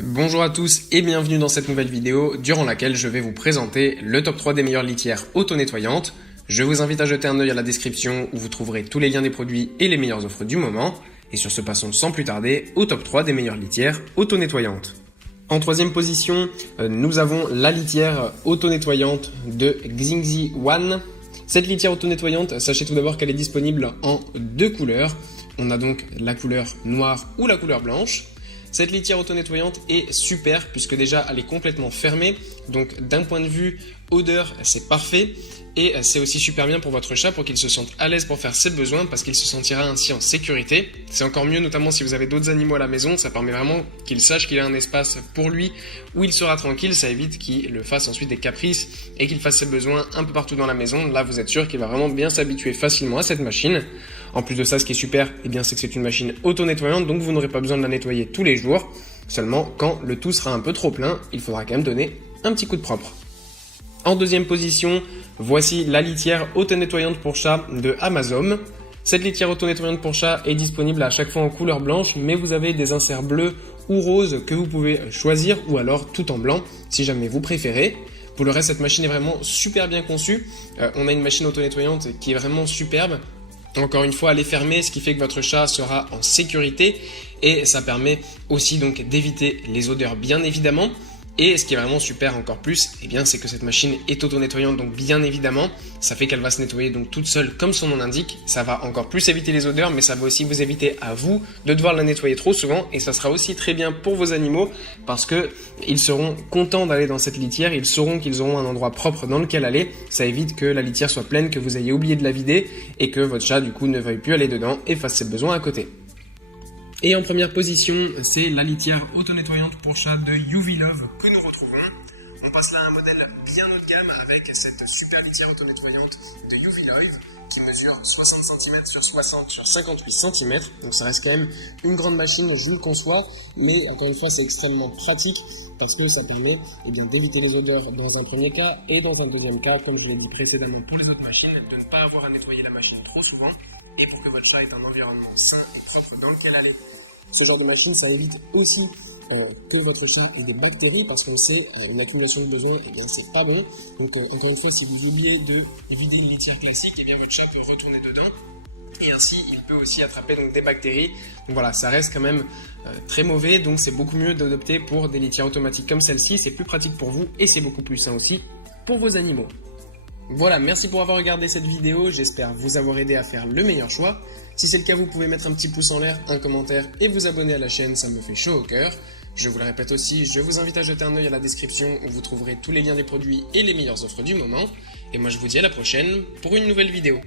Bonjour à tous et bienvenue dans cette nouvelle vidéo durant laquelle je vais vous présenter le top 3 des meilleures litières auto-nettoyantes. Je vous invite à jeter un œil à la description où vous trouverez tous les liens des produits et les meilleures offres du moment. Et sur ce, passons sans plus tarder au top 3 des meilleures litières auto-nettoyantes. En troisième position, nous avons la litière auto-nettoyante de Xingzi One. Cette litière auto-nettoyante, sachez tout d'abord qu'elle est disponible en deux couleurs. On a donc la couleur noire ou la couleur blanche. Cette litière auto-nettoyante est super puisque déjà elle est complètement fermée, donc d'un point de vue odeur c'est parfait et c'est aussi super bien pour votre chat pour qu'il se sente à l'aise pour faire ses besoins parce qu'il se sentira ainsi en sécurité. C'est encore mieux notamment si vous avez d'autres animaux à la maison, ça permet vraiment qu'il sache qu'il a un espace pour lui où il sera tranquille, ça évite qu'il le fasse ensuite des caprices et qu'il fasse ses besoins un peu partout dans la maison. Là vous êtes sûr qu'il va vraiment bien s'habituer facilement à cette machine. En plus de ça, ce qui est super, c'est que c'est une machine auto-nettoyante, donc vous n'aurez pas besoin de la nettoyer tous les jours. Seulement, quand le tout sera un peu trop plein, il faudra quand même donner un petit coup de propre. En deuxième position, voici la litière auto-nettoyante pour chat de Amazon. Cette litière auto-nettoyante pour chat est disponible à chaque fois en couleur blanche, mais vous avez des inserts bleus ou roses que vous pouvez choisir, ou alors tout en blanc, si jamais vous préférez. Pour le reste, cette machine est vraiment super bien conçue. On a une machine auto-nettoyante qui est vraiment superbe. Encore une fois, elle est fermée, ce qui fait que votre chat sera en sécurité et ça permet aussi donc d'éviter les odeurs bien évidemment. Et ce qui est vraiment super encore plus, c'est que cette machine est auto-nettoyante, donc bien évidemment, ça fait qu'elle va se nettoyer donc toute seule comme son nom l'indique. Ça va encore plus éviter les odeurs, mais ça va aussi vous éviter à vous de devoir la nettoyer trop souvent. Et ça sera aussi très bien pour vos animaux parce que ils seront contents d'aller dans cette litière, ils sauront qu'ils auront un endroit propre dans lequel aller. Ça évite que la litière soit pleine, que vous ayez oublié de la vider et que votre chat du coup ne veuille plus aller dedans et fasse ses besoins à côté. Et en première position, c'est la litière auto-nettoyante pour chat de UV Love que nous retrouvons. On passe là à un modèle bien haut de gamme avec cette super litière auto-nettoyante de UV Love qui mesure 60 cm sur 60 sur 58 cm. Donc ça reste quand même une grande machine, je le conçois, mais encore une fois c'est extrêmement pratique parce que ça permet d'éviter les odeurs dans un premier cas et dans un deuxième cas, comme je l'ai dit précédemment pour les autres machines, de ne pas avoir à nettoyer la machine trop souvent et pour que votre chat ait un environnement sain et propre dans lequel aller. Ce genre de machine, ça évite aussi que votre chat ait des bactéries parce qu'on sait une accumulation de besoins, c'est pas bon. Donc encore une fois, si vous oubliez de vider une litière classique, votre chat peut retourner dedans et ainsi il peut aussi attraper donc des bactéries. Donc voilà, ça reste quand même très mauvais, donc c'est beaucoup mieux d'adopter pour des litières automatiques comme celle-ci. C'est plus pratique pour vous et c'est beaucoup plus sain aussi pour vos animaux. Voilà, merci pour avoir regardé cette vidéo, j'espère vous avoir aidé à faire le meilleur choix. Si c'est le cas, vous pouvez mettre un petit pouce en l'air, un commentaire et vous abonner à la chaîne, ça me fait chaud au cœur. Je vous le répète aussi, je vous invite à jeter un œil à la description où vous trouverez tous les liens des produits et les meilleures offres du moment. Et moi je vous dis à la prochaine pour une nouvelle vidéo.